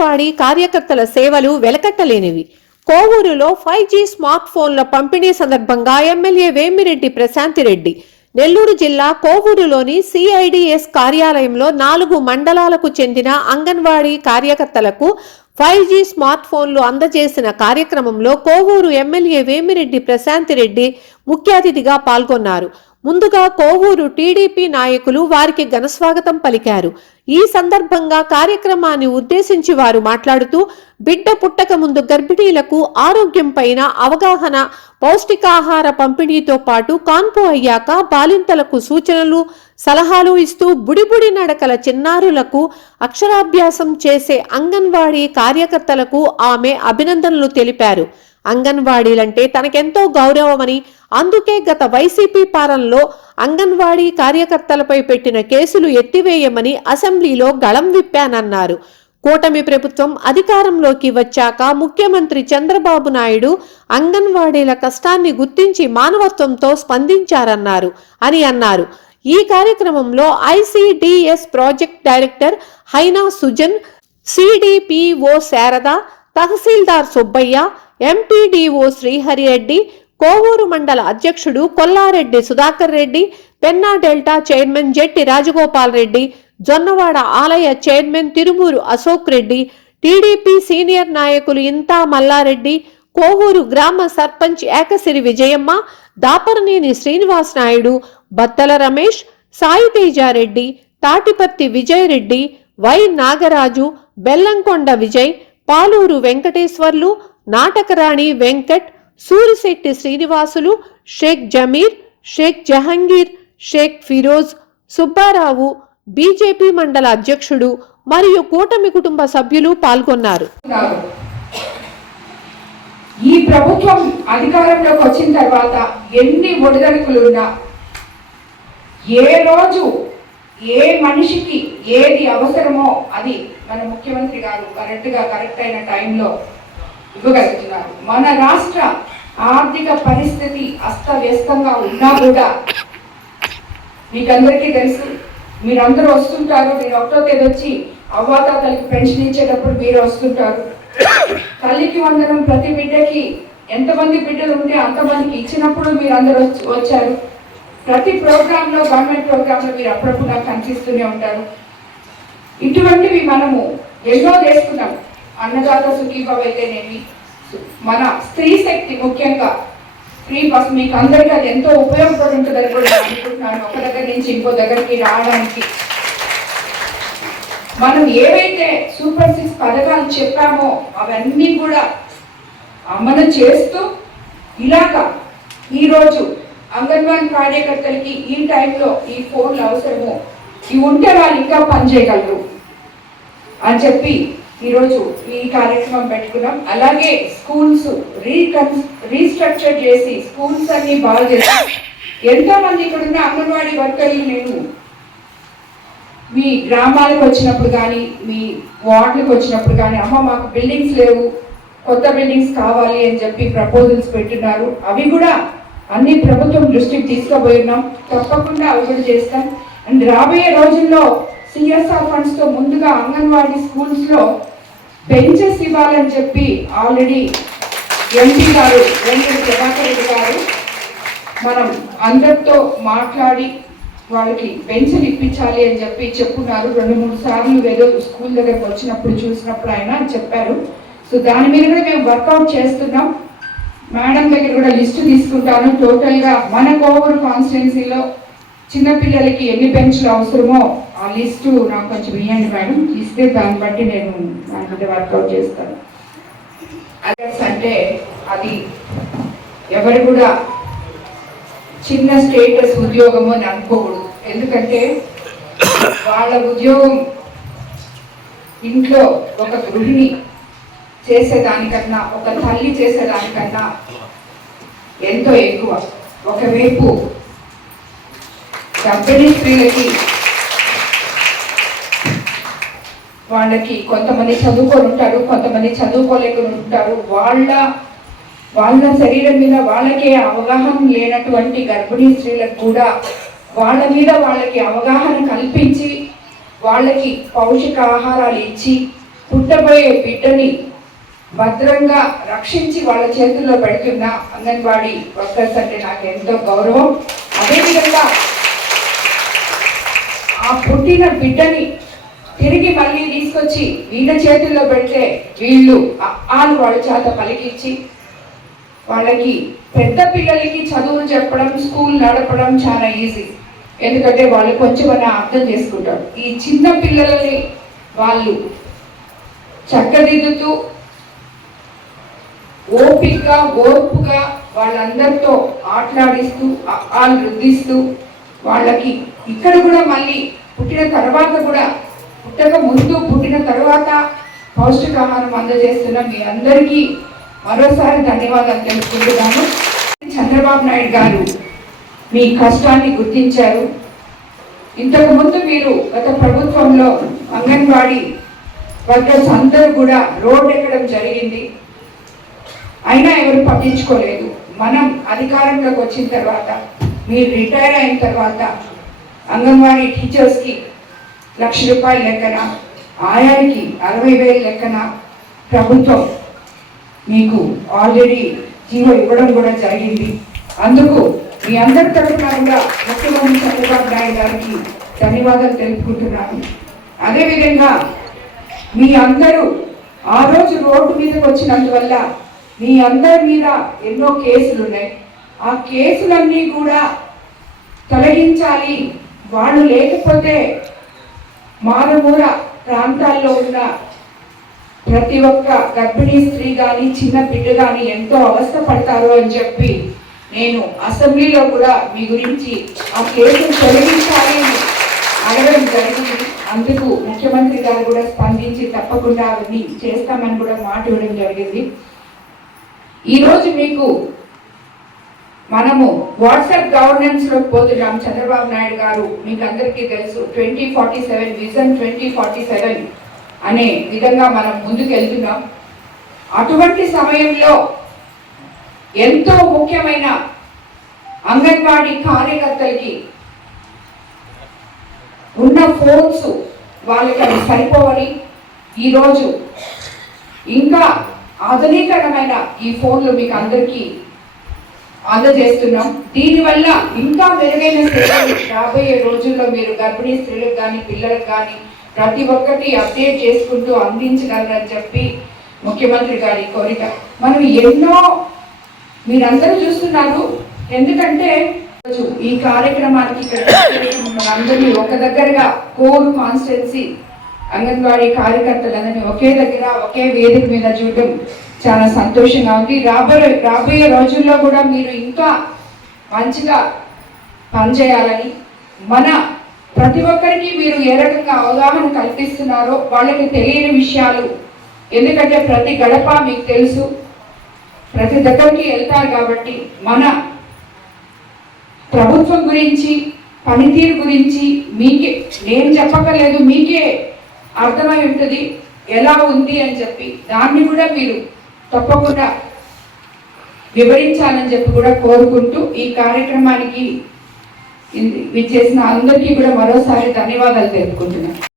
అంగన్వాడీ కార్యకర్తల సేవలు వెలకట్టలేనివి. కోవూరులో 5G smart ఫోన్ల పంపిణీ సందర్భంగా ఎమ్మెల్యే వేమిరెడ్డి ప్రశాంతిరెడ్డి నెల్లూరు జిల్లా కోవూరులోని CIDS కార్యాలయంలో 4 మండలాలకు చెందిన అంగన్వాడీ కార్యకర్తలకు 5G స్మార్ట్ ఫోన్లు అందజేసిన కార్యక్రమంలో కోవూరు ఎమ్మెల్యే వేమిరెడ్డి ప్రశాంతిరెడ్డి ముఖ్య అతిథిగా పాల్గొన్నారు. ముందుగా కోవూరు టీడీపీ నాయకులు వారికి ఘనస్వాగతం పలికారు. ఈ సందర్భంగా కార్యక్రమాన్ని ఉద్దేశించి వారు మాట్లాడుతూ బిడ్డ పుట్టక ముందు గర్భిణీలకు ఆరోగ్యం పైన అవగాహన, పౌష్టికాహార పంపిణీతో పాటు కాన్పు అయ్యాక బాలింతలకు సూచనలు, సలహాలు ఇస్తూ బుడిబుడి నడకల చిన్నారులకు అక్షరాభ్యాసం చేసే అంగన్వాడీ కార్యకర్తలకు ఆమె అభినందనలు తెలిపారు. అంగన్వాడీలంటే తనకెంతో గౌరవమని, అందుకే గత వైసీపీ పాలనలో అంగన్వాడీ కార్యకర్తలపై పెట్టిన కేసులు ఎత్తివేయమని అసెంబ్లీలో గళం విప్పానన్నారు. కూటమి ప్రభుత్వం అధికారంలోకి వచ్చాక ముఖ్యమంత్రి చంద్రబాబు నాయుడు అంగన్వాడీల కష్టాన్ని గుర్తించి మానవత్వంతో స్పందించారన్నారు అని అన్నారు. ఈ కార్యక్రమంలో ICDS ప్రాజెక్ట్ డైరెక్టర్ హైనా సుజన్, CDPO శారద, తహసీల్దార్ సుబ్బయ్య, MPDO శ్రీహరిరెడ్డి, కోవూరు మండల అధ్యక్షుడు కొల్లారెడ్డి సుధాకర్ రెడ్డి, పెన్నా డెల్టా చైర్మన్ జెట్టి రాజగోపాల్ రెడ్డి, జొన్నవాడ ఆలయ chairman Tirumuru Ashok Reddy, TDP senior నాయకులు ఇంతా మల్లారెడ్డి, కోవూరు గ్రామ సర్పంచ్ ఏకసిరి విజయమ్మ, దాపరనేని శ్రీనివాస్ నాయుడు, బత్తల రమేష్, సాయి తేజారెడ్డి, తాటిపత్తి విజయ్ రెడ్డి, వై నాగరాజు, బెల్లంకొండ విజయ్, పాలూరు వెంకటేశ్వర్లు, నాటకరాణి వెంకట్, సూరిశెట్టి శ్రీనివాసులు, షేక్ జమీర్, షేక్ జహంగీర్, షేక్ ఫిరోజ్, సుబ్బారావు, బీజేపీ మండల అధ్యక్షుడు మరియు కూటమి కుటుంబ సభ్యులు పాల్గొన్నారు. ఈ ప్రభుత్వం అధికారంలోకి వచ్చిన తర్వాత ఎన్ని ఒడిదడుకులున్నా, ఏ రోజు ఏ మనిషికి ఏది అవసరమో అది మన ముఖ్యమంత్రి గారు కరెక్ట్ అయిన టైంలో ఇవ్వగలుగుతున్నారు. మన రాష్ట్ర ఆర్థిక పరిస్థితి అస్తవ్యస్తంగా ఉన్నా కూడా మీకందరికీ తెలుసు, మీరందరూ వస్తుంటారు. నేను 1వ తేదీ వచ్చి అవ్వాతాతలకి పెన్షన్ ఇచ్చేటప్పుడు మీరు వస్తుంటారు. తల్లికి వందనం ప్రతి బిడ్డకి ఎంతమంది బిడ్డలు ఉంటే అంతమందికి ఇచ్చినప్పుడు మీరు అందరూ వచ్చారు. ప్రతి ప్రోగ్రాంలో, గవర్నమెంట్ ప్రోగ్రాంలో మీరు అప్పుడప్పుడు నాకు కనిపిస్తూనే ఉంటారు. ఇటువంటివి మనము ఎన్నో చేసుకున్నాం. అన్నదాత సుఖీభావ అయితేనేమి, మన స్త్రీ శక్తి, ముఖ్యంగా ఫ్రీ బస్ మీకు అందరికీ అది ఎంతో ఉపయోగపడి ఉంటుందని కూడా అనుకుంటున్నాను. ఒక దగ్గర నుంచి ఇంకో దగ్గరికి రావడానికి మనం ఏవైతే సూపర్ 6 పథకాలు చెప్పామో అవన్నీ కూడా అమలు చేస్తూ ఇలాగా ఈరోజు అంగన్వాడీ కార్యకర్తలకి ఈ టైంలో ఈ ఫోన్లు అవసరమో, ఇవి ఉంటే వాళ్ళు ఇంకా పనిచేయగలరు అని చెప్పి ఈరోజు ఈ కార్యక్రమం పెట్టుకున్నాం. అలాగే స్కూల్స్ రీస్ట్రక్చర్ చేసి స్కూల్స్ అన్ని బాగా చేసి ఎంతో మంది ఇక్కడ ఉన్న అంగన్వాడీ వర్కర్లు నేను మీ గ్రామాలకు వచ్చినప్పుడు కానీ, మీ వార్డులకు వచ్చినప్పుడు కానీ, అమ్మ మాకు బిల్డింగ్స్ లేవు, కొత్త బిల్డింగ్స్ కావాలి అని చెప్పి ప్రపోజల్స్ పెట్టున్నారు. అవి కూడా అన్ని ప్రభుత్వం దృష్టికి తీసుకుపోయినాం. తప్పకుండా అవి కూడా చేస్తాం. అండ్ రాబోయే రోజుల్లో CSR ఫండ్స్ తో ముందుగా అంగన్వాడీ స్కూల్స్ లో బెంచెస్ ఇవ్వాలని చెప్పి ఆల్రెడీ MP గారు వెంకట ప్రభాకర్ రెడ్డి గారు మనం అందరితో మాట్లాడి వాళ్ళకి బెంచ్లు ఇప్పించాలి అని చెప్పి చెప్పున్నారు. 2-3 సార్లు ఏదో స్కూల్ దగ్గరకు వచ్చినప్పుడు చూసినప్పుడు ఆయన చెప్పారు. సో దాని మీద కూడా మేము వర్కౌట్ చేస్తున్నాం. మేడం దగ్గర కూడా లిస్టు తీసుకుంటాను. టోటల్గా మన కోవూరు కాన్స్టిట్యున్సీలో చిన్నపిల్లలకి ఎన్ని బెంచ్లు అవసరమో ఆ లిస్టు నాకు కొంచెం ఇవ్వండి మేడం. ఇస్తే దాన్ని బట్టి నేను దాని మీద వర్కౌట్ చేస్తాను. అంటే అది ఎవరు కూడా చిన్న స్టేటస్ ఉద్యోగము అని అనుకోకూడదు. ఎందుకంటే వాళ్ళ ఉద్యోగం ఇంట్లో ఒక గృహిణి చేసేదానికన్నా, ఒక తల్లి చేసేదానికన్నా ఎంతో ఎక్కువ. ఒకవైపు గర్భిణీ స్త్రీలకి వాళ్ళకి కొంతమంది చదువుకొని ఉంటారు, కొంతమంది చదువుకోలేకుండా ఉంటారు. వాళ్ళ శరీరం మీద వాళ్ళకే అవగాహన లేనటువంటి గర్భిణీ స్త్రీలకు కూడా వాళ్ళ మీద వాళ్ళకి అవగాహన కల్పించి వాళ్ళకి పౌష్టికాహారాలు ఇచ్చి పుట్టబోయే బిడ్డని భద్రంగా రక్షించి వాళ్ళ చేతుల్లో పెడుతున్న అంగన్వాడీ వర్కర్స్ అంటే నాకు ఎంతో గౌరవం. అదేవిధంగా ఆ పుట్టిన బిడ్డని తిరిగి మళ్ళీ తీసుకొచ్చి వీళ్ళ చేతుల్లో పెడితే వీళ్ళు వాళ్ళ చేత పలికించి వాళ్ళకి పెద్ద పిల్లలకి చదువులు చెప్పడం, స్కూల్ నడపడం చాలా ఈజీ. ఎందుకంటే వాళ్ళు కొంచెమన్నా అర్థం చేసుకుంటారు. ఈ చిన్న పిల్లలని వాళ్ళు చక్కదిద్దుతూ ఓపికగా ఓర్పుగా వాళ్ళందరితో ఆటలాడిస్తూ వాళ్ళు రుద్దిస్తూ వాళ్ళకి ఇక్కడ కూడా మళ్ళీ పుట్టిన తర్వాత కూడా పుట్టక ముందు పుట్టిన తర్వాత పౌష్టికాహారం అందజేస్తున్న మీ అందరికీ మరోసారి ధన్యవాదాలు తెలుపుకుంటున్నాను. చంద్రబాబు నాయుడు గారు మీ కష్టాన్ని గుర్తించారు. ఇంతకు ముందు మీరు గత ప్రభుత్వంలో అంగన్వాడీ వర్కర్స్ అందరూ కూడా రోడ్డు ఎక్కడం జరిగింది. అయినా ఎవరు పట్టించుకోలేదు. మనం అధికారంలోకి వచ్చిన తర్వాత, మీరు రిటైర్ అయిన తర్వాత అంగన్వాడీ టీచర్స్కి ₹1,00,000 లెక్కన, ఆయానికి 60,000 లెక్కన ప్రభుత్వం మీకు ఆల్రెడీ జీవో ఇవ్వడం కూడా జరిగింది. అందుకు మీ అందరి తరఫున కూడా ముఖ్యమంత్రి చంద్రబాబు నాయుడు గారికి ధన్యవాదాలు తెలుపుకుంటున్నాను. అదేవిధంగా మీ అందరూ ఆ రోజు రోడ్డు మీదకి వచ్చినందువల్ల మీ అందరి మీద ఎన్నో కేసులు ఉన్నాయి. ఆ కేసులన్నీ కూడా తొలగించాలి. వాళ్ళు లేకపోతే మారుమూల ప్రాంతాల్లో ఉన్న ప్రతి ఒక్క గర్భిణీ స్త్రీ కానీ చిన్న బిడ్డ కానీ ఎంతో అవస్థ పడతారు అని చెప్పి నేను అసెంబ్లీలో కూడా మీ గురించి ఆ కేసును తొలగించాలి అని అడగడం జరిగింది. అందుకు ముఖ్యమంత్రి గారు కూడా స్పందించి తప్పకుండా అవన్నీ చేస్తామని కూడా మాట ఇవ్వడం జరిగింది. ఈరోజు మీకు మనము వాట్సాప్ గవర్నెన్స్ లోకి పోతున్నాం. చంద్రబాబు నాయుడు గారు మీకు అందరికీ తెలుసు 2047 విజన్ 2047 అనే విధంగా మనం ముందుకు వెళ్తున్నాం. అటువంటి సమయంలో ఎంతో ముఖ్యమైన అంగన్వాడీ కార్యకర్తలకి ఉన్న ఫోన్స్ వాళ్ళకి అవి సరిపోవని ఈరోజు ఇంకా ఆధునికరమైన ఈ ఫోన్లు మీకు అందరికీ అందజేస్తున్నాం. దీనివల్ల ఇంకా మెరుగైన సేవలు రాబోయే రోజుల్లో మీరు గర్భిణీ స్త్రీలకు కానీ పిల్లలకు కానీ ప్రతి ఒక్కటి అప్డేట్ చేసుకుంటూ అందించగలరని చెప్పి ముఖ్యమంత్రి గారి కోరిక. మనం ఎన్నో మీరందరూ చూస్తున్నారు. ఎందుకంటే ఈ కార్యక్రమానికి అందరినీ ఒక దగ్గరగా కోర్ కాన్స్టిట్యున్సీ అంగన్వాడీ కార్యకర్తలందరినీ ఒకే దగ్గర ఒకే వేదిక మీద చూడడం చాలా సంతోషంగా ఉంది. రాబోయే రోజుల్లో కూడా మీరు ఇంకా మంచిగా పనిచేయాలని, మన ప్రతి ఒక్కరికి మీరు ఏ రకంగా అవగాహన కల్పిస్తున్నారో వాళ్ళకి తెలియని విషయాలు, ఎందుకంటే ప్రతి గడప మీకు తెలుసు, ప్రతి దగ్గరికి వెళ్తారు కాబట్టి మన ప్రభుత్వం గురించి పనితీరు గురించి మీకే నేను చెప్పక్కర్లేదు, మీకే అర్థమై ఉంటుంది ఎలా ఉంది అని చెప్పి. దాన్ని కూడా మీరు తప్పకుండా వివరించాలని చెప్పి కూడా కోరుకుంటూ ఈ కార్యక్రమానికి విచ్చేసిన అందరికీ కూడా మరోసారి ధన్యవాదాలు తెలుపుకుంటున్నాను.